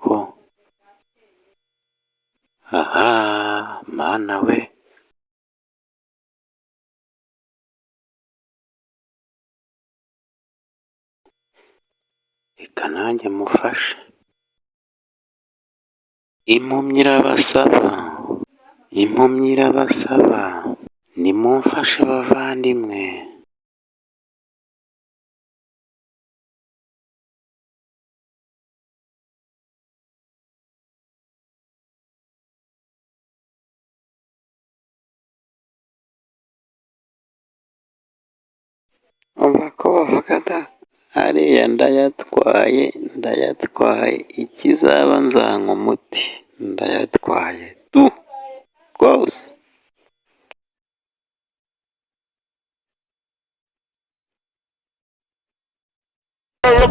koko? Aha, mana we! Reka nanjye mufashe. Impumyi irabasaba, impumyi irabasaba, nimumfashe bavandimwe. Umva ko bavuga da, ariya ndayatwaye, ndayatwaye, ikizaba nzanywa umuti, ndayatwaye tu, rwose.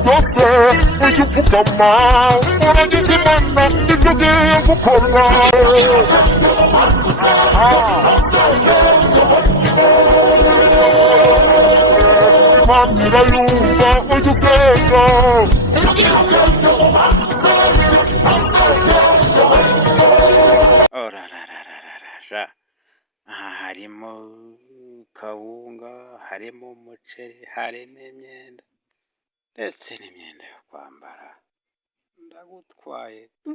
byose ujye upfukama uragize imana ibyo ugiye gukora imana irayumva ujye usenga Orararararara, aha harimo kawunga, harimo umuceri, harimo imyenda, ndetse n'imyenda yo kwambara. Ndagutwaye tu.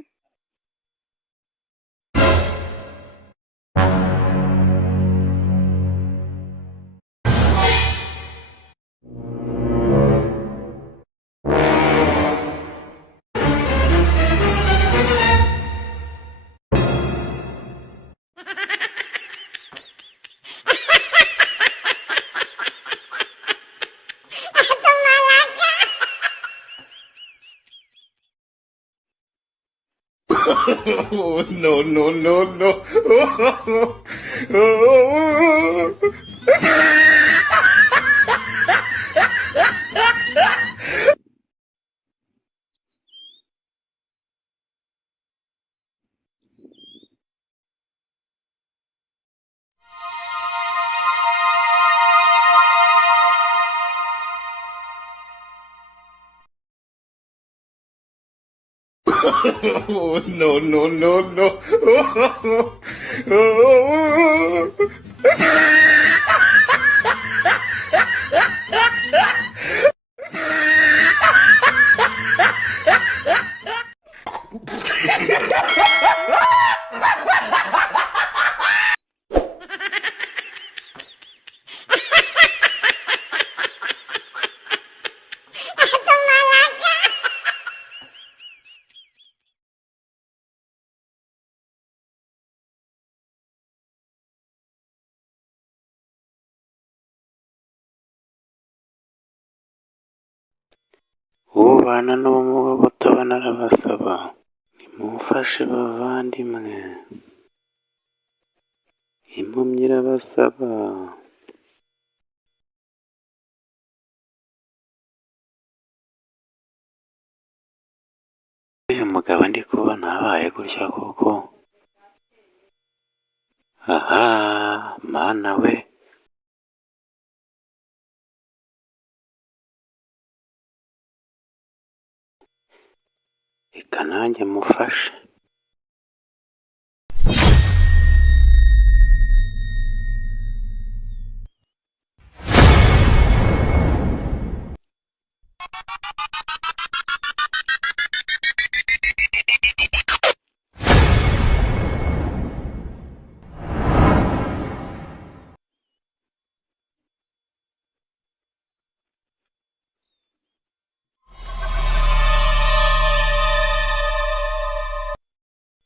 Oh, no, no, no, no. Oh, no, no, no, no. Ubana n'ubumuga bwo kutabona arabasaba, nimumfashe bavandimwe. Impumyi irabasaba. Uyu mugabo ndi kubona abaye gutya koko? Aha, mana we! Reka nanjye mufashe.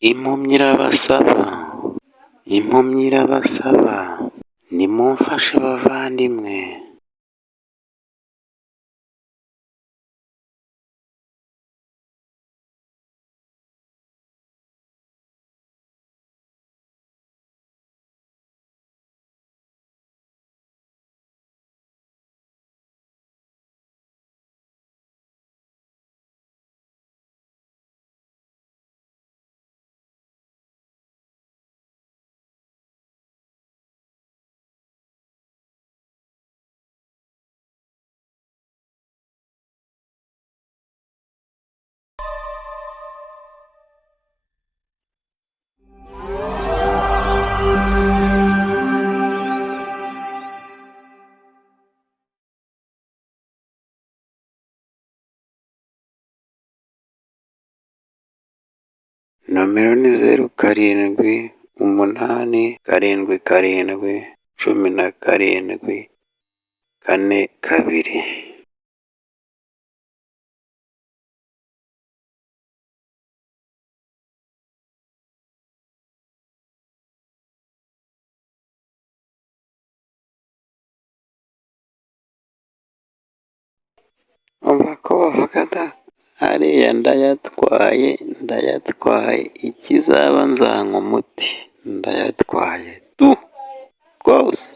Impumyi irabasaba, impumyi irabasaba, nimumfashe bavandimwe. nomero ni 07871742. Umva ko bavuga da, hariya ndayatwaye, ikizaba nzanywa umuti, ndayatwaye tu rwose.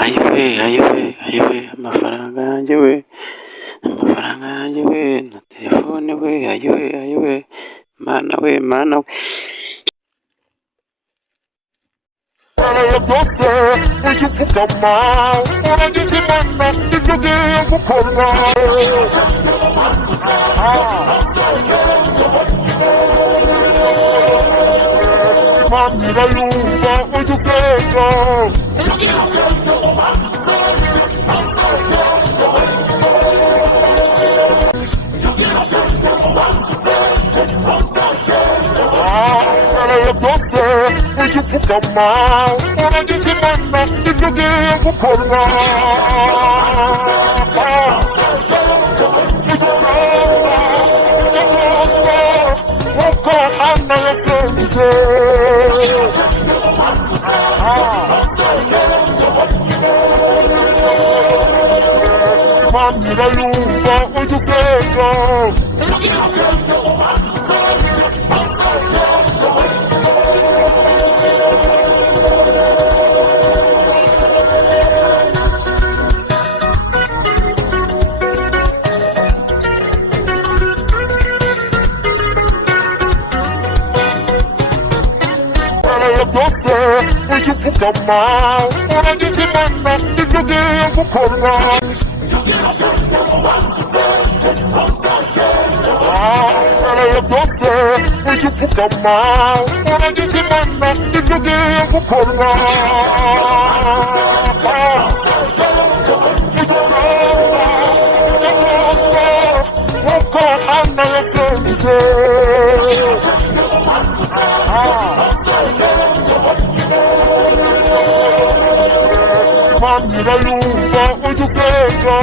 Ayiwe, amafaranga yanjye we, na telefone we, ayiwe, mana we. Nkoreye byose ujye upfukama uragize imana ibyo ugiye gukora. Imana irayumva ujye usenga. Nkoreye byose ujye upfukama uragize imana ibyo ugiye gukora. Nkuko Ana yasenze. Imana irayumva ujye usenga. Byose ujye upfukama uragize imana ibyo ugiye gukora. Nkoreye byose ujye upfukama uragize imana ibyo ugiye gukora. Nkuko Ana yasenze. Imana irayumva ujya usenga.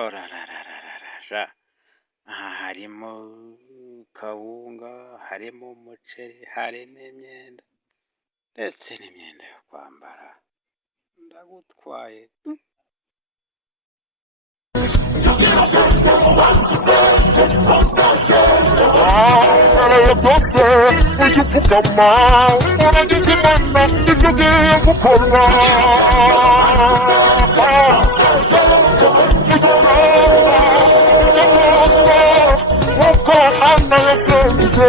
orararararara aha harimo kawunga, harimo umuceri, hari n'imyenda ndetse n'imyenda yo kwambara. Ndagutwaye. Naraye byose ujya upfukama uragize Imana ibyo ugiye gukora. Nk'uko Hana yasenze.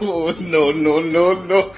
Oh, no, no, no, no.